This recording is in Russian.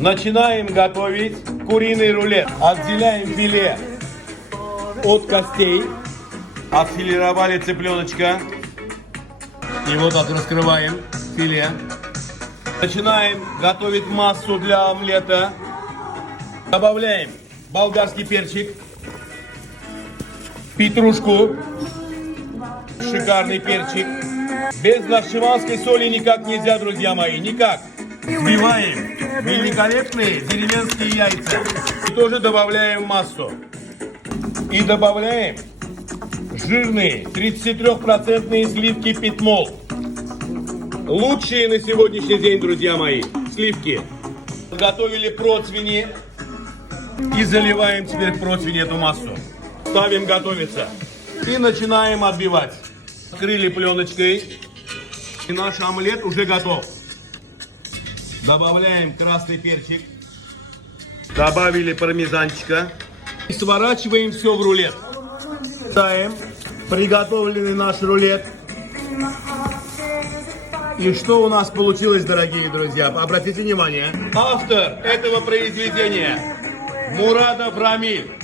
Начинаем готовить куриный рулет. Отделяем филе от костей. Отфилировали цыпленочка. И вот так раскрываем филе. Начинаем готовить массу для омлета. Добавляем болгарский перчик, петрушку, шикарный перчик. Без нашиванской соли никак нельзя, друзья мои, никак. Взбиваем великолепные деревенские яйца. И тоже добавляем массу. И добавляем жирные 33% сливки Питмол. Лучшие на сегодняшний день, друзья мои, сливки. Готовили противни. И заливаем теперь в противень эту массу. Ставим готовиться. И начинаем отбивать. Открыли пленочкой. И наш омлет уже готов. Добавляем красный перчик. Добавили пармезанчика. И сворачиваем все в рулет. Ставим приготовленный наш рулет. И что у нас получилось, дорогие друзья? Обратите внимание. Автор этого произведения Мурадов Рамиль.